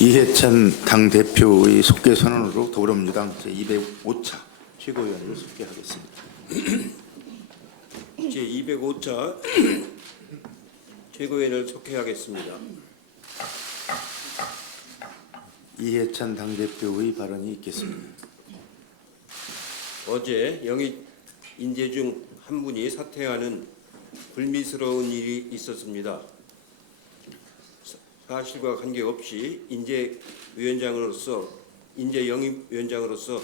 이해찬 당대표의 속개 선언으로 더불어민주당 제205차 최고위원을 속개하겠습니다. 제205차 최고위원을 속개하겠습니다. 이해찬 당대표의 발언이 있겠습니다. 어제 영입 인재 중 한 분이 사퇴하는 불미스러운 일이 있었습니다. 사실과 관계없이 인재 영입위원장으로서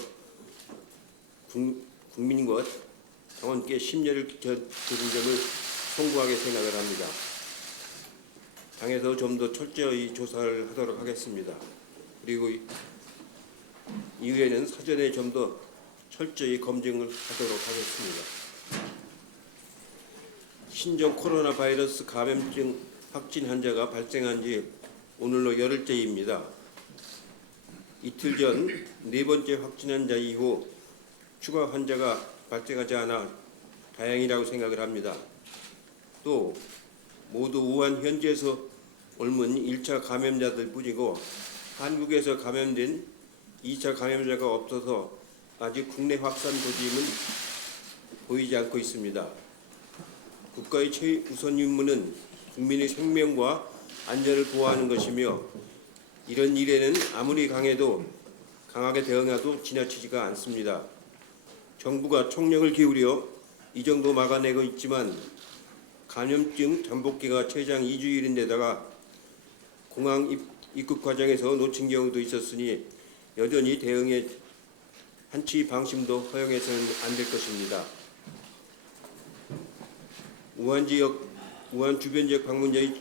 국민과 당원께 심려를 들은 점을 송구하게 생각을 합니다. 당에서 좀 더 철저히 조사를 하도록 하겠습니다. 그리고 이후에는 사전에 좀 더 철저히 검증을 하도록 하겠습니다. 신종 코로나 바이러스 감염증 확진 환자가 발생한 지 오늘로 열흘째입니다. 이틀 전 네 번째 확진 환자 이후 추가 환자가 발생하지 않아 다행이라고 생각을 합니다. 또 모두 우한 현지에서 옮은 1차 감염자들 뿐이고 한국에서 감염된 2차 감염자가 없어서 아직 국내 확산 조짐은 보이지 않고 있습니다. 국가의 최우선 임무는 국민의 생명과 안전을 보호하는 것이며 이런 일에는 아무리 강하게 대응해도 지나치지가 않습니다. 정부가 총력을 기울여 이 정도 막아내고 있지만 감염증 잠복기가 최장 2주일인데다가 공항 입국 과정에서 놓친 경우도 있었으니 여전히 대응에 한치 방심도 허용해서는 안 될 것입니다. 우한 주변 지역 방문자의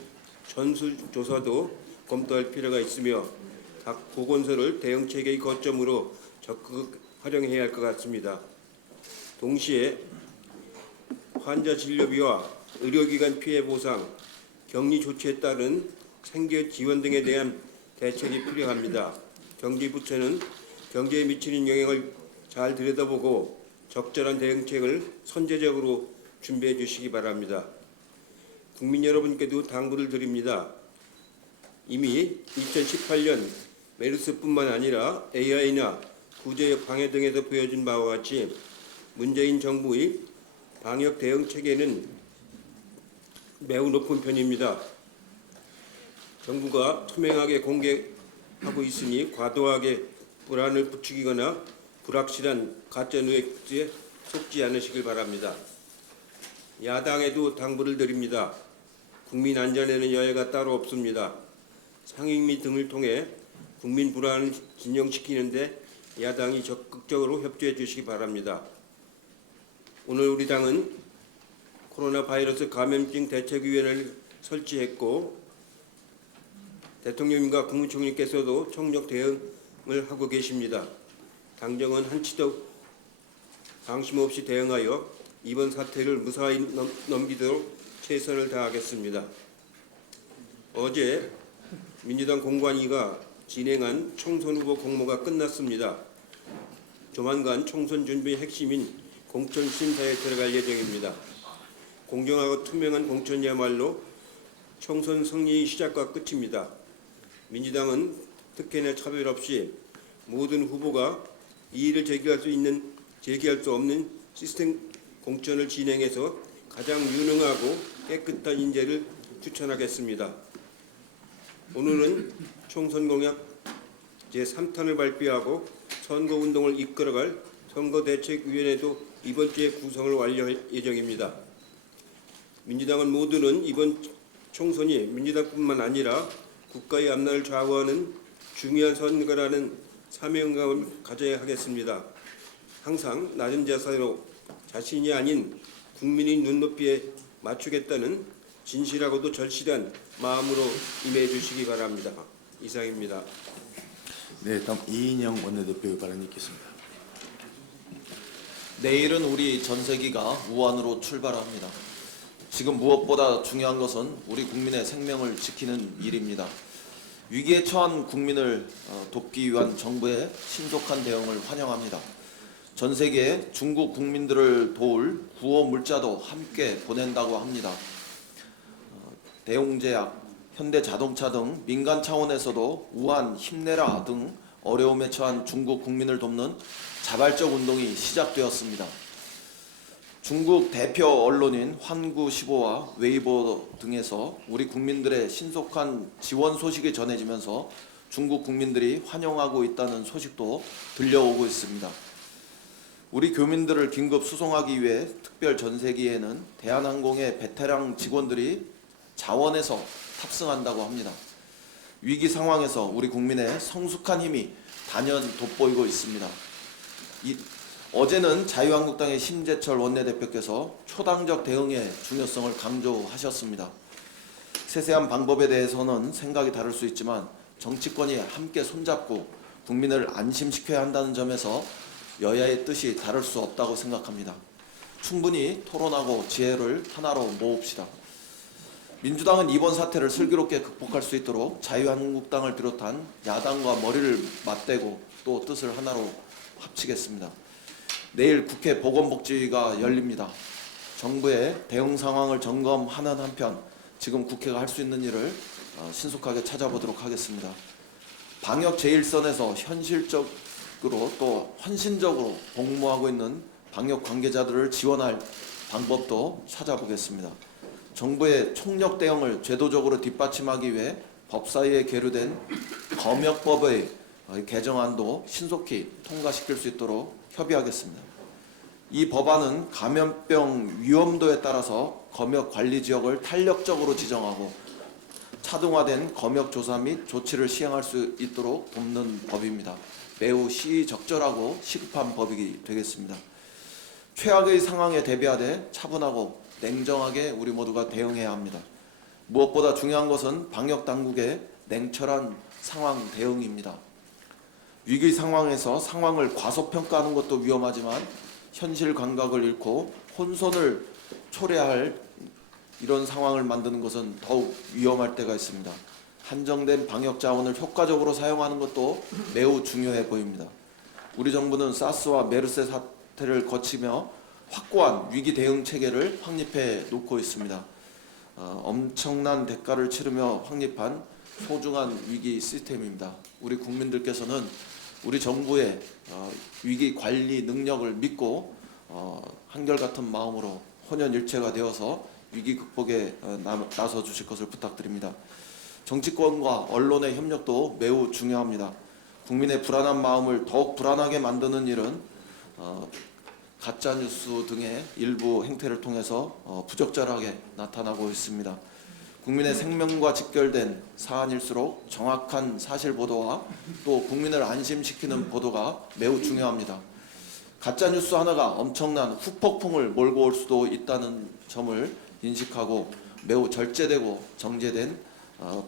전수조사도 검토할 필요가 있으며 각 보건소를 대응 체계의 거점으로 적극 활용해야 할 것 같습니다. 동시에 환자 진료비와 의료기관 피해 보상, 격리 조치에 따른 생계 지원 등에 대한 대책이 필요합니다. 경제부처는 경제에 미치는 영향을 잘 들여다보고 적절한 대응책을 선제적으로 준비해 주시기 바랍니다. 국민 여러분께도 당부를 드립니다. 이미 2018년 메르스뿐만 아니라 AI나 구제역 방해 등에서 보여준 바와 같이 문재인 정부의 방역 대응 체계는 매우 높은 편입니다. 정부가 투명하게 공개하고 있으니 과도하게 불안을 부추기거나 불확실한 가짜 뉴스에 속지 않으시길 바랍니다. 야당에도 당부를 드립니다. 국민 안전에는 여야가 따로 없습니다. 상임위 등을 통해 국민 불안을 진정시키는데 야당이 적극적으로 협조해 주시기 바랍니다. 오늘 우리 당은 코로나 바이러스 감염증 대책위원회를 설치했고 대통령님과 국무총리께서도 총력 대응을 하고 계십니다. 당정은 한치도 방심 없이 대응하여 이번 사태를 무사히 넘기도록 최선을 다하겠습니다. 어제 민주당 공관위가 진행한 총선 후보 공모가 끝났습니다. 조만간 총선 준비의 핵심인 공천 심사에 들어갈 예정입니다. 공정하고 투명한 공천이야말로 총선 승리의 시작과 끝입니다. 민주당은 특혜나 차별 없이 모든 후보가 이의를 제기할 수 없는 시스템 공천을 진행해서 가장 유능하고 깨끗한 인재를 추천하겠습니다. 오늘은 총선 공약 제3탄을 발표하고 선거운동을 이끌어갈 선거대책위원회도 이번 주에 구성을 완료할 예정입니다. 민주당은 모두는 이번 총선이 민주당뿐만 아니라 국가의 앞날을 좌우하는 중요한 선거라는 사명감을 가져야 하겠습니다. 항상 낮은 자세로 자신이 아닌 국민의 눈높이에 맞추겠다는 진실하고도 절실한 마음으로 임해 주시기 바랍니다. 이상입니다. 네, 다음 이인영 원내대표의 발언이 있겠습니다. 내일은 우리 전세기가 우한으로 출발합니다. 지금 무엇보다 중요한 것은 우리 국민의 생명을 지키는 일입니다. 위기에 처한 국민을 돕기 위한 정부의 신속한 대응을 환영합니다. 전 세계 중국 국민들을 도울 구호 물자도 함께 보낸다고 합니다. 대웅제약, 현대자동차 등 민간 차원에서도 우한 힘내라 등 어려움에 처한 중국 국민을 돕는 자발적 운동이 시작되었습니다. 중국 대표 언론인 환구시보와 웨이보 등에서 우리 국민들의 신속한 지원 소식이 전해지면서 중국 국민들이 환영하고 있다는 소식도 들려오고 있습니다. 우리 교민들을 긴급 수송하기 위해 특별 전세기에는 대한항공의 베테랑 직원들이 자원해서 탑승한다고 합니다. 위기 상황에서 우리 국민의 성숙한 힘이 단연 돋보이고 있습니다. 어제는 자유한국당의 심재철 원내대표께서 초당적 대응의 중요성을 강조하셨습니다. 세세한 방법에 대해서는 생각이 다를 수 있지만 정치권이 함께 손잡고 국민을 안심시켜야 한다는 점에서 여야의 뜻이 다를 수 없다고 생각합니다. 충분히 토론하고 지혜를 하나로 모읍시다. 민주당은 이번 사태를 슬기롭게 극복할 수 있도록 자유한국당을 비롯한 야당과 머리를 맞대고 또 뜻을 하나로 합치겠습니다. 내일 국회 보건복지위가 열립니다. 정부의 대응 상황을 점검하는 한편 지금 국회가 할 수 있는 일을 신속하게 찾아보도록 하겠습니다. 방역 제1선에서 현실적으로 또 헌신적으로 복무하고 있는 방역 관계자들을 지원할 방법도 찾아보겠습니다. 정부의 총력 대응을 제도적으로 뒷받침하기 위해 법사위에 계류된 검역법의 개정안도 신속히 통과시킬 수 있도록 협의하겠습니다. 이 법안은 감염병 위험도에 따라서 검역 관리 지역을 탄력적으로 지정하고 차등화된 검역 조사 및 조치를 시행할 수 있도록 돕는 법입니다. 매우 시의적절하고 시급한 법이 되겠습니다. 최악의 상황에 대비하되 차분하고 냉정하게 우리 모두가 대응해야 합니다. 무엇보다 중요한 것은 방역 당국의 냉철한 상황 대응입니다. 위기 상황에서 상황을 과소평가하는 것도 위험하지만 현실 감각을 잃고 혼선을 초래할 이런 상황을 만드는 것은 더욱 위험할 때가 있습니다. 한정된 방역 자원을 효과적으로 사용하는 것도 매우 중요해 보입니다. 우리 정부는 사스와 메르스 사태를 거치며 확고한 위기 대응 체계를 확립해 놓고 있습니다. 엄청난 대가를 치르며 확립한 소중한 위기 시스템입니다. 우리 국민들께서는 우리 정부의 위기 관리 능력을 믿고 한결같은 마음으로 혼연일체가 되어서 위기 극복에 나서 주실 것을 부탁드립니다. 정치권과 언론의 협력도 매우 중요합니다. 국민의 불안한 마음을 더욱 불안하게 만드는 일은 가짜뉴스 등의 일부 행태를 통해서 부적절하게 나타나고 있습니다. 국민의 생명과 직결된 사안일수록 정확한 사실 보도와 또 국민을 안심시키는 보도가 매우 중요합니다. 가짜뉴스 하나가 엄청난 후폭풍을 몰고 올 수도 있다는 점을 인식하고 매우 절제되고 정제된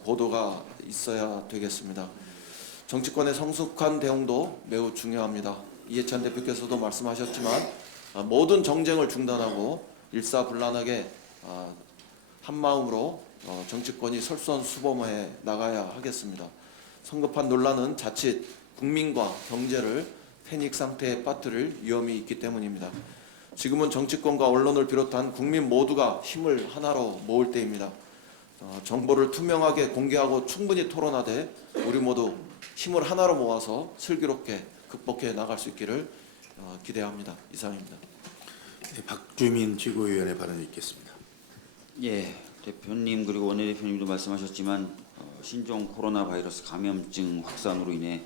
보도가 있어야 되겠습니다. 정치권의 성숙한 대응도 매우 중요합니다. 이해찬 대표께서도 말씀하셨지만 모든 정쟁을 중단하고 일사불란하게 한마음으로 정치권이 설선수범해 나가야 하겠습니다. 성급한 논란은 자칫 국민과 경제를 패닉 상태에 빠뜨릴 위험이 있기 때문입니다. 지금은 정치권과 언론을 비롯한 국민 모두가 힘을 하나로 모을 때입니다. 정보를 투명하게 공개하고 충분히 토론하되 우리 모두 힘을 하나로 모아서 슬기롭게 극복해 나갈 수 있기를 기대합니다. 이상입니다. 네, 박주민 최고위원의 발언이 있겠습니다. 예, 대표님 그리고 원내대표님도 말씀하셨지만 신종 코로나 바이러스 감염증 확산으로 인해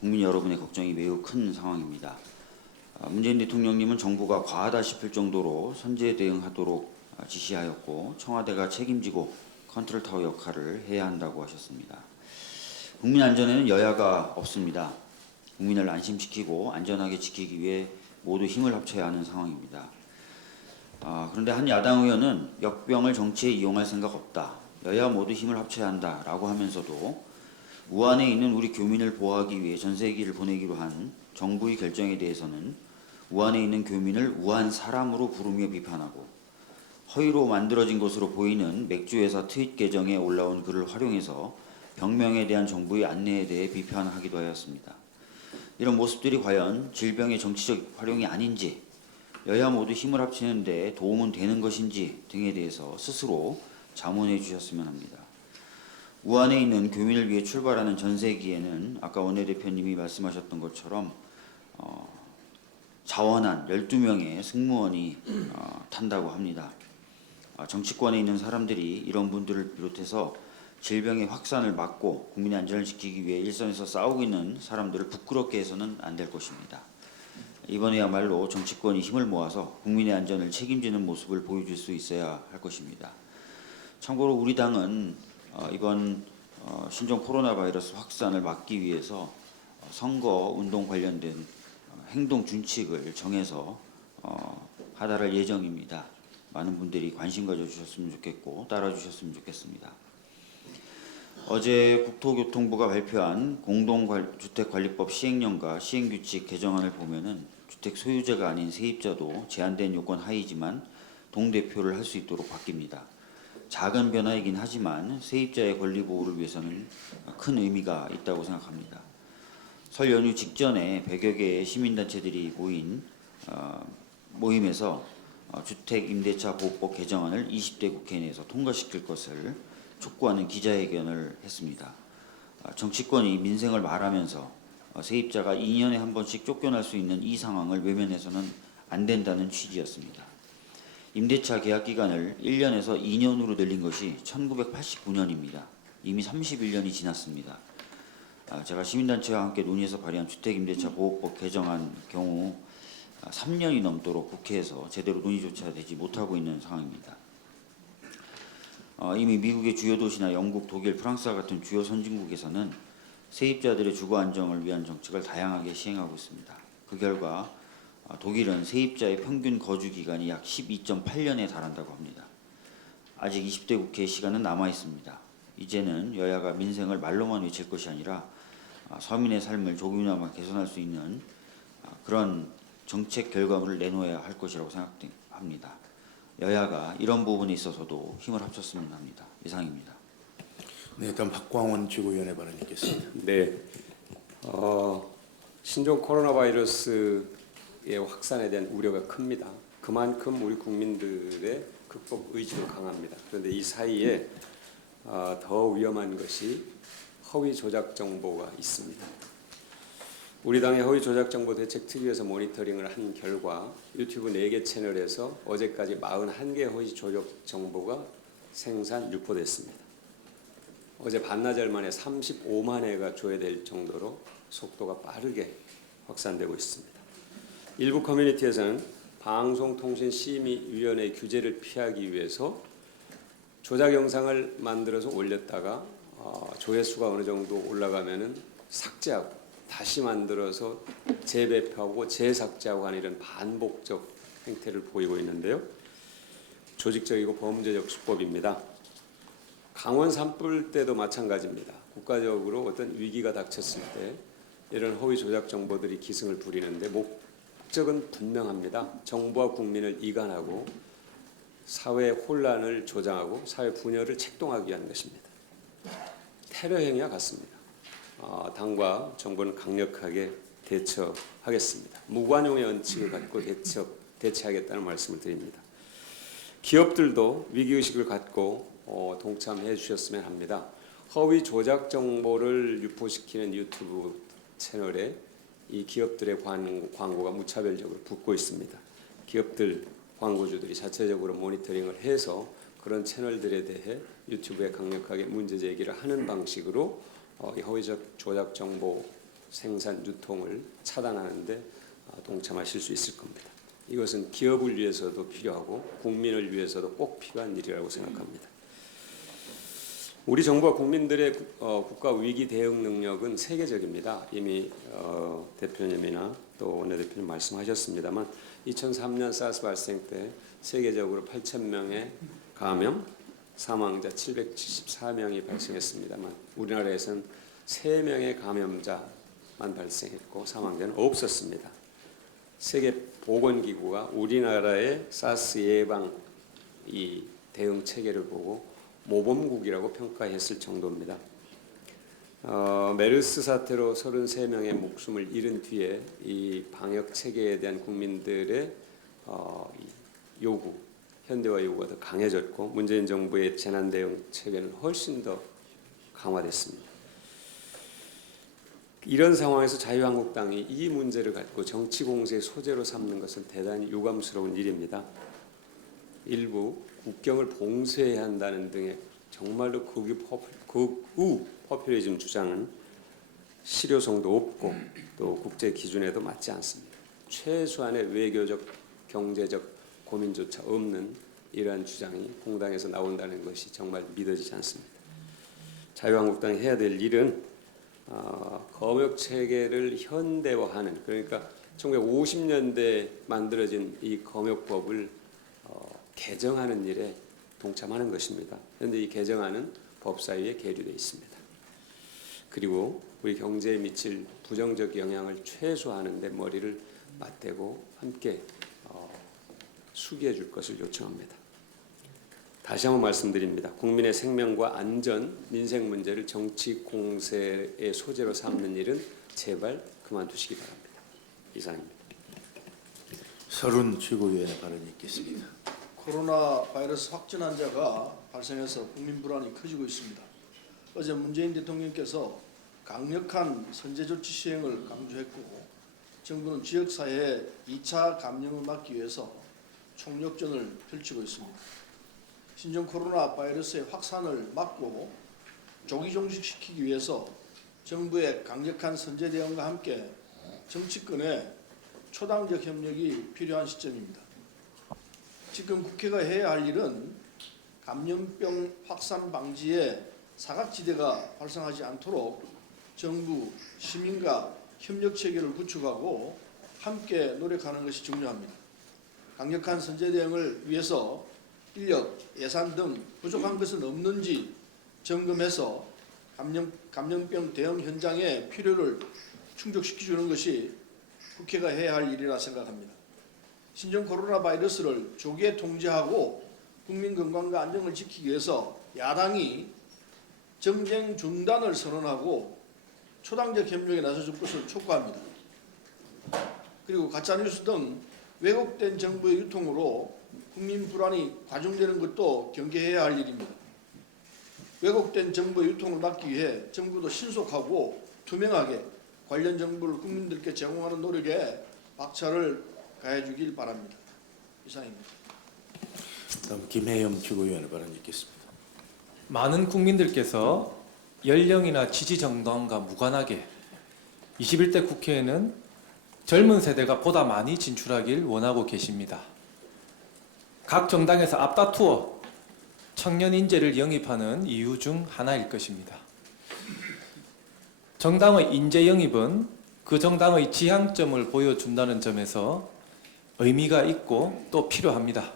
국민 여러분의 걱정이 매우 큰 상황입니다. 문재인 대통령님은 정부가 과하다 싶을 정도로 선제 대응하도록 지시하였고 청와대가 책임지고 컨트롤타워 역할을 해야 한다고 하셨습니다. 국민 안전에는 여야가 없습니다. 국민을 안심시키고 안전하게 지키기 위해 모두 힘을 합쳐야 하는 상황입니다. 그런데 한 야당 의원은 역병을 정치에 이용할 생각 없다. 여야 모두 힘을 합쳐야 한다라고 하면서도 우한에 있는 우리 교민을 보호하기 위해 전세기를 보내기로 한 정부의 결정에 대해서는 우한에 있는 교민을 우한 사람으로 부르며 비판하고 허위로 만들어진 것으로 보이는 맥주회사 트윗 계정에 올라온 글을 활용해서 병명에 대한 정부의 안내에 대해 비판하기도 하였습니다. 이런 모습들이 과연 질병의 정치적 활용이 아닌지 여야 모두 힘을 합치는 데 도움은 되는 것인지 등에 대해서 스스로 자문해 주셨으면 합니다. 우한에 있는 교민을 위해 출발하는 전세기에는 아까 원내대표님이 말씀하셨던 것처럼 자원한 12명의 승무원이 탄다고 합니다. 정치권에 있는 사람들이 이런 분들을 비롯해서 질병의 확산을 막고 국민의 안전을 지키기 위해 일선에서 싸우고 있는 사람들을 부끄럽게 해서는 안 될 것입니다. 이번에야말로 정치권이 힘을 모아서 국민의 안전을 책임지는 모습을 보여줄 수 있어야 할 것입니다. 참고로 우리 당은 이번 신종 코로나 바이러스 확산을 막기 위해서 선거 운동 관련된 행동 준칙을 정해서 하달할 예정입니다. 많은 분들이 관심 가져주셨으면 좋겠고 따라주셨으면 좋겠습니다. 어제 국토교통부가 발표한 공동주택관리법 시행령과 시행규칙 개정안을 보면은 주택 소유자가 아닌 세입자도 제한된 요건 하이지만 동대표를 할 수 있도록 바뀝니다. 작은 변화이긴 하지만 세입자의 권리 보호를 위해서는 큰 의미가 있다고 생각합니다. 설 연휴 직전에 100여 개의 시민단체들이 모인 모임에서 주택임대차보호법 개정안을 20대 국회 내에서 통과시킬 것을 촉구하는 기자회견을 했습니다. 정치권이 민생을 말하면서 세입자가 2년에 한 번씩 쫓겨날 수 있는 이 상황을 외면해서는 안 된다는 취지였습니다. 임대차 계약 기간을 1년에서 2년으로 늘린 것이 1989년입니다. 이미 31년이 지났습니다. 제가 시민단체와 함께 논의해서 발의한 주택임대차 보호법 개정안 경우 3년이 넘도록 국회에서 제대로 논의조차 되지 못하고 있는 상황입니다. 이미 미국의 주요 도시나 영국, 독일, 프랑스와 같은 주요 선진국에서는 세입자들의 주거 안정을 위한 정책을 다양하게 시행하고 있습니다. 그 결과 독일은 세입자의 평균 거주 기간이 약 12.8년에 달한다고 합니다. 아직 20대 국회의 시간은 남아 있습니다. 이제는 여야가 민생을 말로만 외칠 것이 아니라 서민의 삶을 조금이나마 개선할 수 있는 그런 정책 결과물을 내놓아야 할 것이라고 생각합니다. 여야가 이런 부분에 있어서도 힘을 합쳤으면 합니다. 이상입니다. 네, 다음 박광원 최고위원의 발언이 있겠습니다. 네, 신종 코로나 바이러스의 확산에 대한 우려가 큽니다. 그만큼 우리 국민들의 극복 의지도 강합니다. 그런데 이 사이에 더 위험한 것이 허위 조작 정보가 있습니다. 우리 당의 허위 조작 정보 대책 특위에서 모니터링을 한 결과 유튜브 4개 채널에서 어제까지 41개 허위 조작 정보가 생산 유포됐습니다. 어제 반나절 만에 35만 회가 조회될 정도로 속도가 빠르게 확산되고 있습니다. 일부 커뮤니티에서는 방송통신심의위원회 규제를 피하기 위해서 조작 영상을 만들어서 올렸다가 조회수가 어느 정도 올라가면은 삭제하고 다시 만들어서 재배포하고 재삭제하고 하는 이런 반복적 행태를 보이고 있는데요. 조직적이고 범죄적 수법입니다. 강원 산불 때도 마찬가지입니다. 국가적으로 어떤 위기가 닥쳤을 때 이런 허위 조작 정보들이 기승을 부리는데 목적은 분명합니다. 정부와 국민을 이간하고 사회 혼란을 조장하고 사회 분열을 책동하기 위한 것입니다. 테러 행위와 같습니다. 당과 정부는 강력하게 대처하겠습니다. 무관용의 원칙을 갖고 대처하겠다는 말씀을 드립니다. 기업들도 위기의식을 갖고 동참해 주셨으면 합니다. 허위 조작 정보를 유포시키는 유튜브 채널에 이 기업들의 광고가 무차별적으로 붙고 있습니다. 기업들, 광고주들이 자체적으로 모니터링을 해서 그런 채널들에 대해 유튜브에 강력하게 문제 제기를 하는 방식으로 허위 조작 정보 생산 유통을 차단하는 데 동참하실 수 있을 겁니다. 이것은 기업을 위해서도 필요하고 국민을 위해서도 꼭 필요한 일이라고 생각합니다. 우리 정부와 국민들의 국가 위기 대응 능력은 세계적입니다. 이미 대표님이나 또 원내대표님 말씀하셨습니다만 2003년 사스 발생 때 세계적으로 8,000명의 감염, 사망자 774명이 발생했습니다만 우리나라에서는 3명의 감염자만 발생했고 사망자는 없었습니다. 세계보건기구가 우리나라의 사스 예방 이 대응 체계를 보고 모범국이라고 평가했을 정도입니다. 메르스 사태로 33명의 목숨을 잃은 뒤에 이 방역 체계에 대한 국민들의 요구, 현대화 요구가 더 강해졌고 문재인 정부의 재난 대응 체계는 훨씬 더 강화됐습니다. 이런 상황에서 자유한국당이 이 문제를 갖고 정치 공세의 소재로 삼는 것은 대단히 유감스러운 일입니다. 일부 국경을 봉쇄해야 한다는 등의 정말로 극우 포퓰리즘 주장은 실효성도 없고 또 국제 기준에도 맞지 않습니다. 최소한의 외교적, 경제적 고민조차 없는 이러한 주장이 공당에서 나온다는 것이 정말 믿어지지 않습니다. 자유한국당이 해야 될 일은 검역 체계를 현대화하는, 그러니까 1950년대 만들어진 이 검역법을 개정하는 일에 동참하는 것입니다. 그런데 이 개정안은 법사위에 계류되어 있습니다. 그리고 우리 경제에 미칠 부정적 영향을 최소화하는 데 머리를 맞대고 함께 수기해 줄 것을 요청합니다. 다시 한번 말씀드립니다. 국민의 생명과 안전, 민생 문제를 정치 공세의 소재로 삼는 일은 제발 그만두시기 바랍니다. 이상입니다. 서른 최고위원의 발언이 있겠습니다. 코로나 바이러스 확진 환자가 발생해서 국민 불안이 커지고 있습니다. 어제 문재인 대통령께서 강력한 선제 조치 시행을 강조했고 정부는 지역사회의 2차 감염을 막기 위해서 총력전을 펼치고 있습니다. 신종 코로나 바이러스의 확산을 막고 조기 종식시키기 위해서 정부의 강력한 선제 대응과 함께 정치권의 초당적 협력이 필요한 시점입니다. 지금 국회가 해야 할 일은 감염병 확산 방지에 사각지대가 발생하지 않도록 정부, 시민과 협력 체계를 구축하고 함께 노력하는 것이 중요합니다. 강력한 선제 대응을 위해서 인력, 예산 등 부족한 것은 없는지 점검해서 감염병 대응 현장의 필요를 충족시켜주는 것이 국회가 해야 할 일이라 생각합니다. 신종 코로나 바이러스를 조기에 통제하고 국민 건강과 안정을 지키기 위해서 야당이 정쟁 중단을 선언하고 초당적 협력에 나서줄 것을 촉구합니다. 그리고 가짜뉴스 등 왜곡된 정보의 유통으로 국민 불안이 과중되는 것도 경계해야 할 일입니다. 왜곡된 정보의 유통을 막기 위해 정부도 신속하고 투명하게 관련 정보를 국민들께 제공하는 노력에 박차를 가해주길 바랍니다. 이상입니다. 다음 김혜영 최고위원의 발언이 있겠습니다. 많은 국민들께서 연령이나 지지 정당과 무관하게 21대 국회에는 젊은 세대가 보다 많이 진출하길 원하고 계십니다. 각 정당에서 앞다투어 청년 인재를 영입하는 이유 중 하나일 것입니다. 정당의 인재 영입은 그 정당의 지향점을 보여준다는 점에서 의미가 있고 또 필요합니다.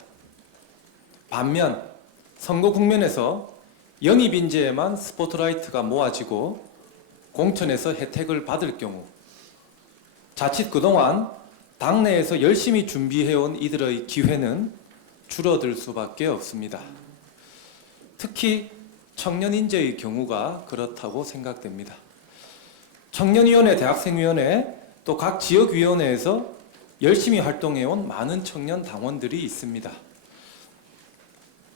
반면 선거 국면에서 영입 인재에만 스포트라이트가 모아지고 공천에서 혜택을 받을 경우 자칫 그동안 당내에서 열심히 준비해온 이들의 기회는 줄어들 수밖에 없습니다. 특히 청년 인재의 경우가 그렇다고 생각됩니다. 청년위원회, 대학생위원회, 또 각 지역위원회에서 열심히 활동해온 많은 청년 당원들이 있습니다.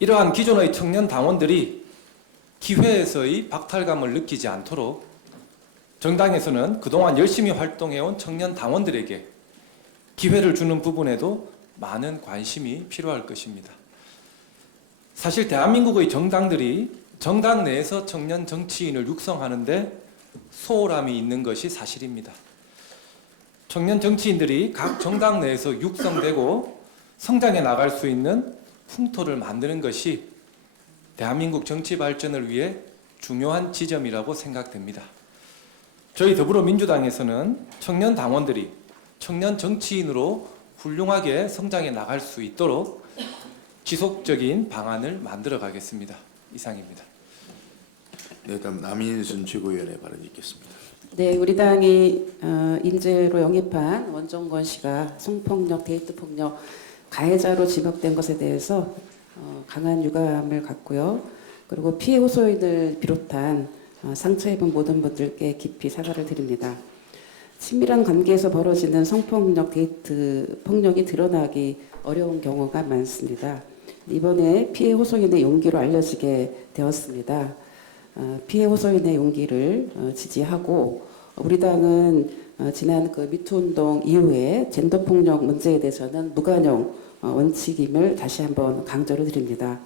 이러한 기존의 청년 당원들이 기회에서의 박탈감을 느끼지 않도록 정당에서는 그동안 열심히 활동해온 청년 당원들에게 기회를 주는 부분에도 많은 관심이 필요할 것입니다. 사실 대한민국의 정당들이 정당 내에서 청년 정치인을 육성하는데 소홀함이 있는 것이 사실입니다. 청년 정치인들이 각 정당 내에서 육성되고 성장해 나갈 수 있는 풍토를 만드는 것이 대한민국 정치 발전을 위해 중요한 지점이라고 생각됩니다. 저희 더불어민주당에서는 청년 당원들이 청년 정치인으로 훌륭하게 성장해 나갈 수 있도록 지속적인 방안을 만들어 가겠습니다. 이상입니다. 네, 다음 남인순 최고위원의 발언이 있겠습니다. 네, 우리 당이 인재로 영입한 원정권 씨가 성폭력, 데이트 폭력 가해자로 지목된 것에 대해서 강한 유감을 갖고요. 그리고 피해 호소인을 비롯한 상처 입은 모든 분들께 깊이 사과를 드립니다. 친밀한 관계에서 벌어지는 성폭력, 데이트 폭력이 드러나기 어려운 경우가 많습니다. 이번에 피해 호소인의 용기로 알려지게 되었습니다. 피해 호소인의 용기를 지지하고 우리 당은 지난 그 미투 운동 이후에 젠더 폭력 문제에 대해서는 무관용 원칙임을 다시 한번 강조를 드립니다.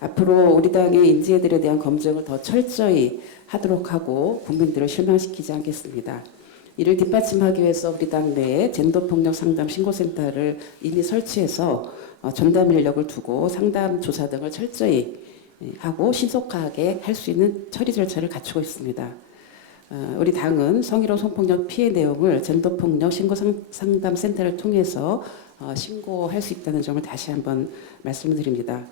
앞으로 우리 당의 인재들에 대한 검증을 더 철저히 하도록 하고 국민들을 실망시키지 않겠습니다. 이를 뒷받침하기 위해서 우리 당 내에 젠더 폭력 상담 신고센터를 이미 설치해서 전담 인력을 두고 상담 조사 등을 철저히 하고 신속하게 할 수 있는 처리 절차를 갖추고 있습니다. 우리 당은 성희롱 성폭력 피해 내용을 젠더 폭력 신고 상담 센터를 통해서 신고할 수 있다는 점을 다시 한번 말씀을 드립니다.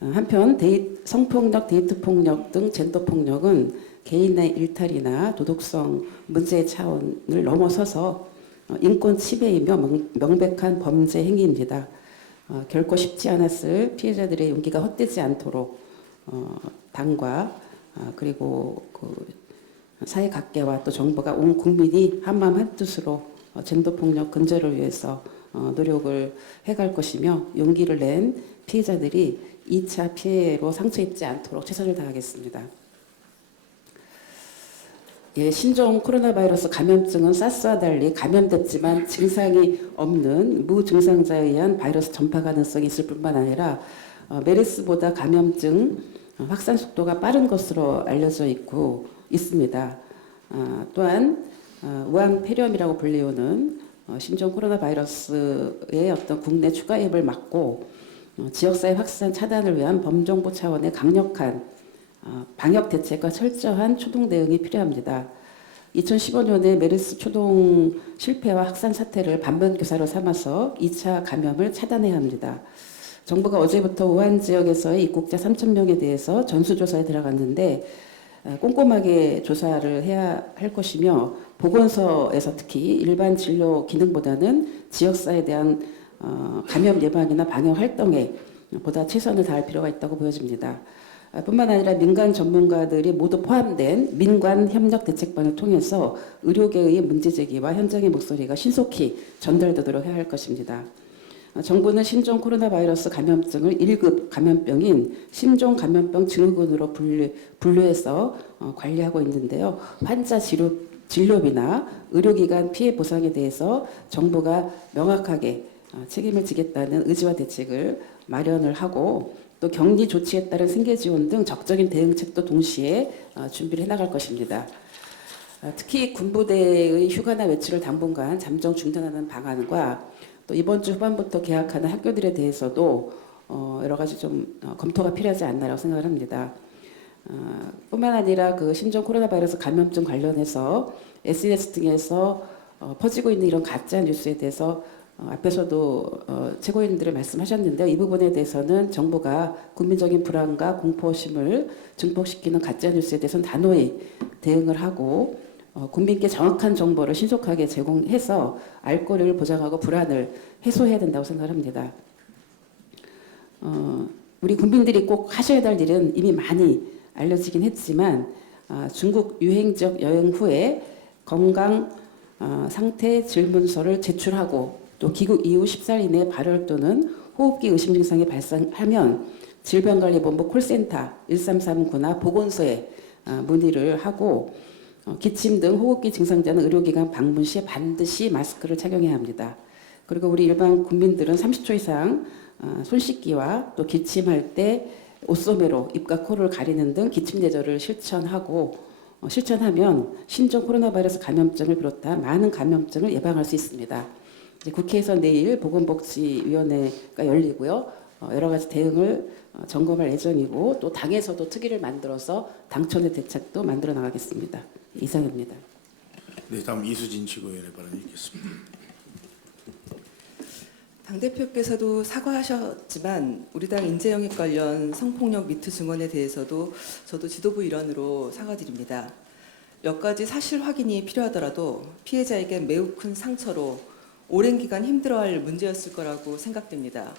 한편 성폭력, 데이트 폭력 등 젠더 폭력은 개인의 일탈이나 도덕성 문제의 차원을 넘어서서 인권 침해이며 명백한 범죄 행위입니다. 결코 쉽지 않았을 피해자들의 용기가 헛되지 않도록 당과 그리고 그 사회 각계와 또 정부가 온 국민이 한마음 한뜻으로 젠더 폭력 근절을 위해서 노력을 해갈 것이며 용기를 낸 피해자들이 2차 피해로 상처 입지 않도록 최선을 다하겠습니다. 예, 신종 코로나 바이러스 감염증은 사스와 달리 감염됐지만 증상이 없는 무증상자에 의한 바이러스 전파 가능성이 있을 뿐만 아니라 메르스보다 감염증 확산 속도가 빠른 것으로 알려져 있습니다. 또한 우한 폐렴이라고 불리우는 신종 코로나 바이러스의 어떤 국내 추가입을 막고 지역사회 확산 차단을 위한 범정부 차원의 강력한 방역 대책과 철저한 초동 대응이 필요합니다. 2015년에 메르스 초동 실패와 확산 사태를 반면교사로 삼아서 2차 감염을 차단해야 합니다. 정부가 어제부터 우한 지역에서의 입국자 3,000명에 대해서 전수조사에 들어갔는데 꼼꼼하게 조사를 해야 할 것이며 보건소에서 특히 일반 진료 기능보다는 지역사회에 대한 감염 예방이나 방역 활동에 보다 최선을 다할 필요가 있다고 보여집니다. 뿐만 아니라 민간 전문가들이 모두 포함된 민관 협력 대책반을 통해서 의료계의 문제제기와 현장의 목소리가 신속히 전달되도록 해야 할 것입니다. 정부는 신종 코로나 바이러스 감염증을 1급 감염병인 신종 감염병 증후군으로 분류해서 관리하고 있는데요. 환자 진료비나 의료기관 피해 보상에 대해서 정부가 명확하게 책임을 지겠다는 의지와 대책을 마련을 하고 또 격리 조치에 따른 생계 지원 등 적극적인 대응책도 동시에 준비를 해나갈 것입니다. 특히 군부대의 휴가나 외출을 당분간 잠정 중단하는 방안과 또 이번 주 후반부터 개학하는 학교들에 대해서도 여러 가지 좀 검토가 필요하지 않나라고 생각을 합니다. 뿐만 아니라 그 신종 코로나 바이러스 감염증 관련해서 SNS 등에서 퍼지고 있는 이런 가짜 뉴스에 대해서 앞에서도 최고위원들이 말씀하셨는데요. 이 부분에 대해서는 정부가 국민적인 불안과 공포심을 증폭시키는 가짜 뉴스에 대해서는 단호히 대응을 하고 국민께 정확한 정보를 신속하게 제공해서 알 권리를 보장하고 불안을 해소해야 된다고 생각합니다. 우리 국민들이 꼭 하셔야 될 일은 이미 많이 알려지긴 했지만 중국 유행 지역 여행 후에 건강 상태 질문서를 제출하고 또 귀국 이후 14일 이내에 발열 또는 호흡기 의심 증상이 발생하면 질병관리본부 콜센터 1339나 보건소에 문의를 하고 기침 등 호흡기 증상자는 의료기관 방문 시에 반드시 마스크를 착용해야 합니다. 그리고 우리 일반 국민들은 30초 이상 손 씻기와 또 기침할 때 옷소매로 입과 코를 가리는 등 기침 예절을 실천하면 신종 코로나 바이러스 감염증을 비롯한 많은 감염증을 예방할 수 있습니다. 이제 국회에서 내일 보건복지위원회가 열리고요. 여러 가지 대응을 점검할 예정이고 또 당에서도 특위를 만들어서 당초의 대책도 만들어 나가겠습니다. 이상입니다. 네, 다음 이수진 최고위원의 발언이 있겠습니다. 당대표께서도 사과하셨지만 우리 당 인재영입 관련 성폭력 미투 증언에 대해서도 저도 지도부 일원으로 사과드립니다. 몇 가지 사실 확인이 필요하더라도 피해자에게 매우 큰 상처로 오랜 기간 힘들어할 문제였을 거라고 생각됩니다.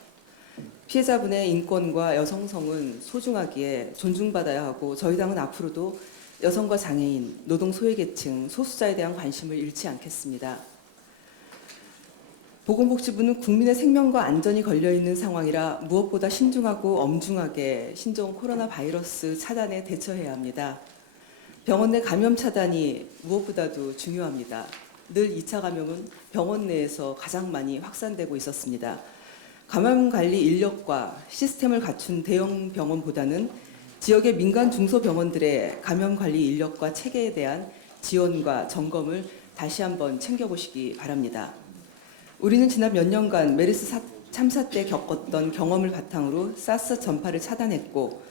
피해자분의 인권과 여성성은 소중하기에 존중받아야 하고 저희 당은 앞으로도 여성과 장애인, 노동 소외계층, 소수자에 대한 관심을 잃지 않겠습니다. 보건복지부는 국민의 생명과 안전이 걸려 있는 상황이라 무엇보다 신중하고 엄중하게 신종 코로나 바이러스 차단에 대처해야 합니다. 병원 내 감염 차단이 무엇보다도 중요합니다. 늘 2차 감염은 병원 내에서 가장 많이 확산되고 있었습니다. 감염 관리 인력과 시스템을 갖춘 대형 병원보다는 지역의 민간 중소병원들의 감염 관리 인력과 체계에 대한 지원과 점검을 다시 한번 챙겨보시기 바랍니다. 우리는 지난 몇 년간 메르스 참사 때 겪었던 경험을 바탕으로 사스 전파를 차단했고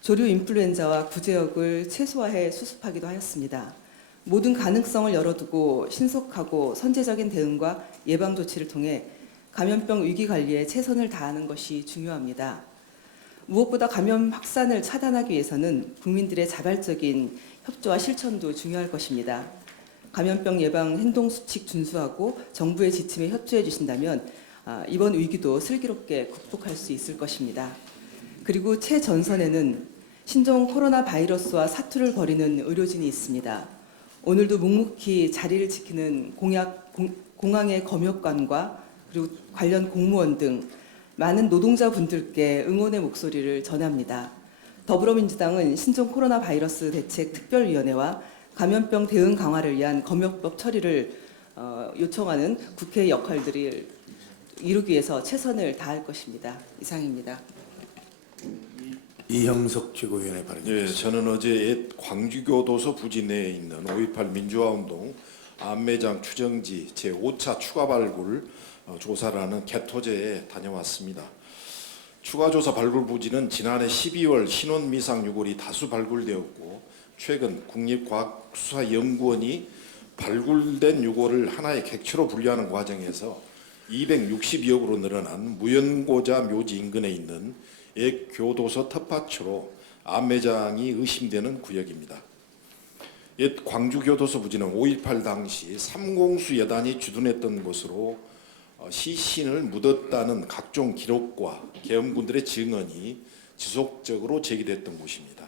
조류 인플루엔자와 구제역을 최소화해 수습하기도 하였습니다. 모든 가능성을 열어두고 신속하고 선제적인 대응과 예방 조치를 통해 감염병 위기 관리에 최선을 다하는 것이 중요합니다. 무엇보다 감염 확산을 차단하기 위해서는 국민들의 자발적인 협조와 실천도 중요할 것입니다. 감염병 예방 행동 수칙 준수하고 정부의 지침에 협조해 주신다면 이번 위기도 슬기롭게 극복할 수 있을 것입니다. 그리고 최전선에는 신종 코로나 바이러스와 사투를 벌이는 의료진이 있습니다. 오늘도 묵묵히 자리를 지키는 공항의 검역관과 그리고 관련 공무원 등 많은 노동자분들께 응원의 목소리를 전합니다. 더불어민주당은 신종 코로나 바이러스 대책 특별위원회와 감염병 대응 강화를 위한 검역법 처리를 요청하는 국회의 역할들을 이루기 위해서 최선을 다할 것입니다. 이상입니다. 이형석 최고위원의 발언. 예, 저는 어제 옛 광주교도소 부지 내에 있는 5.18 민주화운동 안매장 추정지 제5차 추가 발굴 조사를 하는 개토제에 다녀왔습니다. 추가 조사 발굴 부지는 지난해 12월 신원 미상 유골이 다수 발굴되었고 최근 국립과학수사연구원이 발굴된 유골을 하나의 객체로 분류하는 과정에서 260여구로 늘어난 무연고자 묘지 인근에 있는 옛 교도소 텃밭으로 안매장이 의심되는 구역입니다. 옛 광주교도소 부지는 5.18 당시 삼공수 여단이 주둔했던 곳으로 시신을 묻었다는 각종 기록과 계엄군들의 증언이 지속적으로 제기됐던 곳입니다.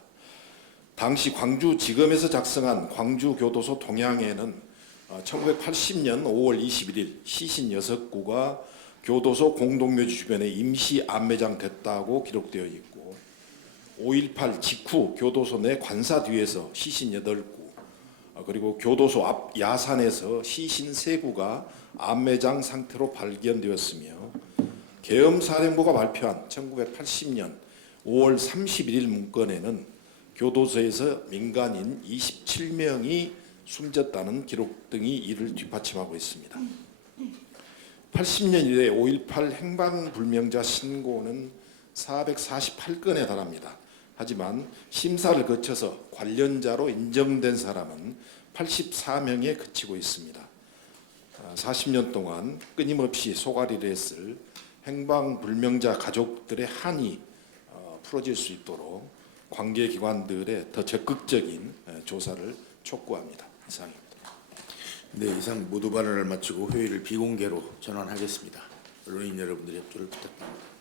당시 광주지검에서 작성한 광주교도소 동향에는 1980년 5월 21일 시신 6구가 교도소 공동묘지 주변에 임시 안매장 됐다고 기록되어 있고 5.18 직후 교도소 내 관사 뒤에서 시신 8구 그리고 교도소 앞 야산에서 시신 3구가 안매장 상태로 발견되었으며 계엄사령부가 발표한 1980년 5월 31일 문건에는 교도소에서 민간인 27명이 숨졌다는 기록 등이 이를 뒷받침하고 있습니다. 80년 이래 5.18 행방불명자 신고는 448건에 달합니다. 하지만 심사를 거쳐서 관련자로 인정된 사람은 84명에 그치고 있습니다. 40년 동안 끊임없이 소가리를 했을 행방불명자 가족들의 한이 풀어질 수 있도록 관계기관들의 더 적극적인 조사를 촉구합니다. 이상입니다. 네, 이상 모두 발언을 마치고 회의를 비공개로 전환하겠습니다. 언론인 여러분들의 협조를 부탁드립니다.